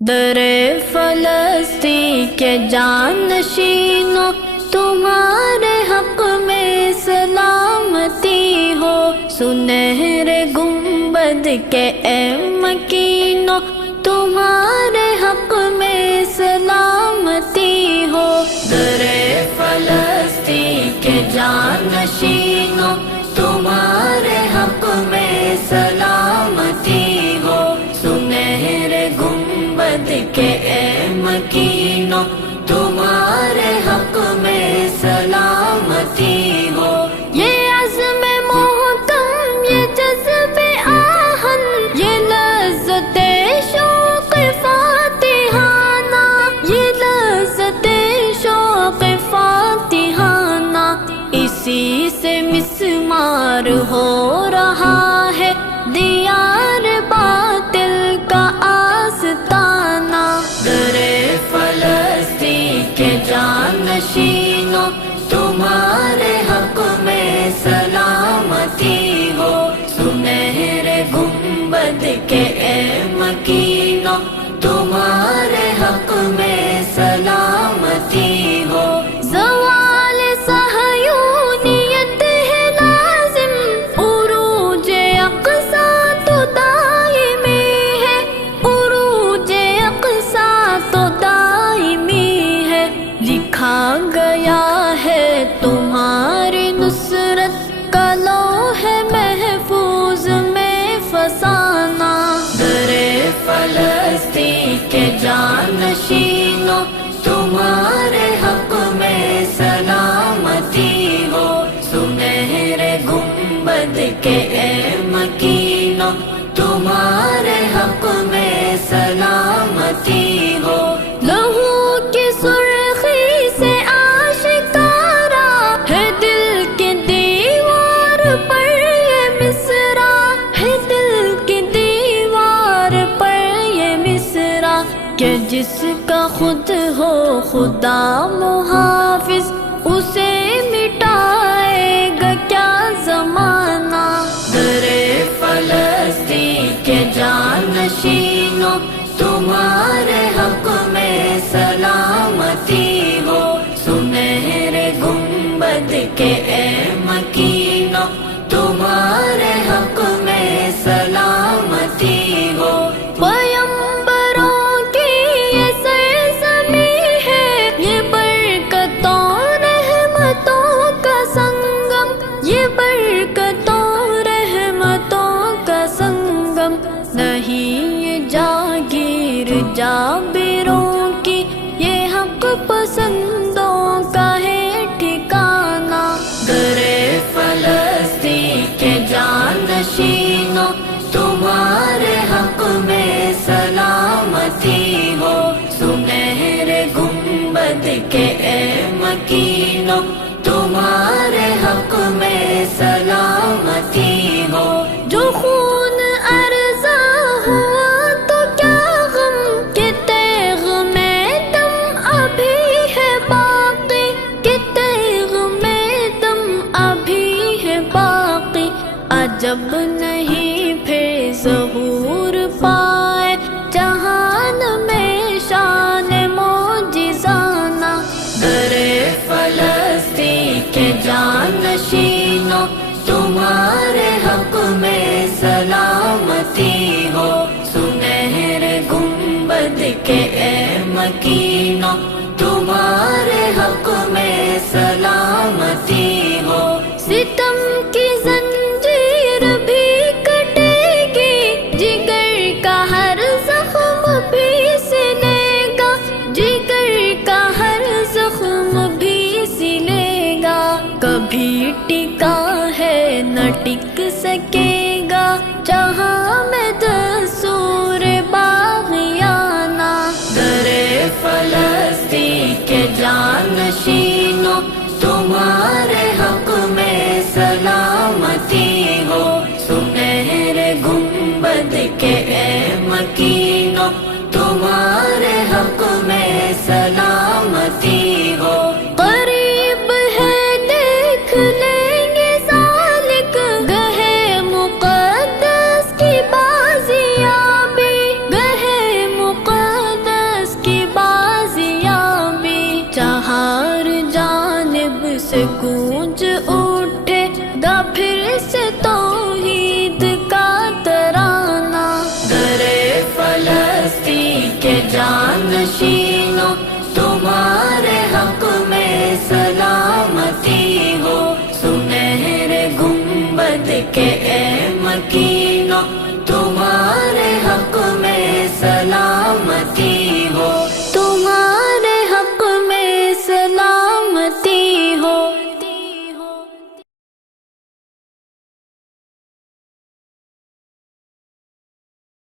در فلسطین کے جانشینوں تمہارے حق میں سلامتی ہو، سنہرے گنبد کے اے مکینوں تمہارے حق میں سلامتی ہو، در فلسطین کے جانشینوں تمہارے حق میں سلامتی ہو، سنہرے گنبد کے اے مکینوں تمہارے حق میں سلامتی ہو۔ یہ عزم محکم، یہ جذب آہن، یہ لذت شوق فاتحانہ، یہ لذت شوق فاتحانہ، اسی سے مسمار ہو رہا ہے دیار باطل کا آستانہ، در فلسطین کے جانشینوں تمہارے حق میں سلامتی ہو، سنہرے گنبد کے اے مکینوں تمہارے حق میں سلامتی ہو۔ زوال صہیونیت ہے لازم، عروج اقصیٰ تو دائمی ہے، عروج اقصیٰ تو دائمی ہے، لکھا گیا ہے تمہاری نصرت کا لوح محفوظ میں فسانہ، در فلسطین کے جانشینوں تمہارے حق میں سلامتی ہو، سنہرے گنبد کے اے مکینوں تمہارے حق میں سلامتی ہو۔ لہو کی سرخی سے آشکارا ہے دل کے دیوار پر یہ مصرع، ہے دل کی دیوار پر یہ مصرع، کہ جس کا خود ہو خدا محافظ اسے مٹائے گا کیا زمانہ، در فلسطین کے جانشینوں تمہارے حق میں سلامتی ہو، سنہرے گنبد کے اے مکینوں تمہارے حق میں سلامتی ہو۔ پیمبروں کی یہ سرزمین ہے، یہ برکتوں رحمتوں کا سنگم، یہ برکتوں رحمتوں کا سنگم، نہیں یہ جاگیر جابروں کی، یہ حق پسندوں کا ہے ٹھکانہ، در فلسطین کے جانشینوں تمہارے حق میں سلامتی ہو، سنہرے گنبد کے اے مکینوں تمہارے حق میں سلامتی ہو۔ جو خون ارزا ہوا تو کیا غم، کہ تیغ میں دم ابھی ہے باقی، کہ تیغ میں دم ابھی ہے باقی، عجب نہیں پھر ظہور پائے جہان میں شان معجزانہ، در فلسطین کے جانشینوں تمہارے حق میں سلامتی ہو، سنہرے گنبد کے اے مکینوں تمہارے حق میں سلامتی ہو۔ ستم کی زنجیر بھی کٹے گی، جگر کا ہر زخم بھی سلے گا، جگر کا ہر زخم بھی سلے گا، کبھی ٹکا ہے نہ ٹک سکے گا جہاں میں دستور باغیانہ، در فلسطین کے جانشینوں تمہارے حق میں سلامتی ہو، سنہرے گنبد کے اے مکینوں تمہارے حق میں سلامتی ہو۔ قریب ہے دیکھ لیں گے سالک گہے مقدس کی بازیابی، گہے مقدس گونج اٹھے گا پھر سے توحید کا ترانہ، در فلسطین کے جانشین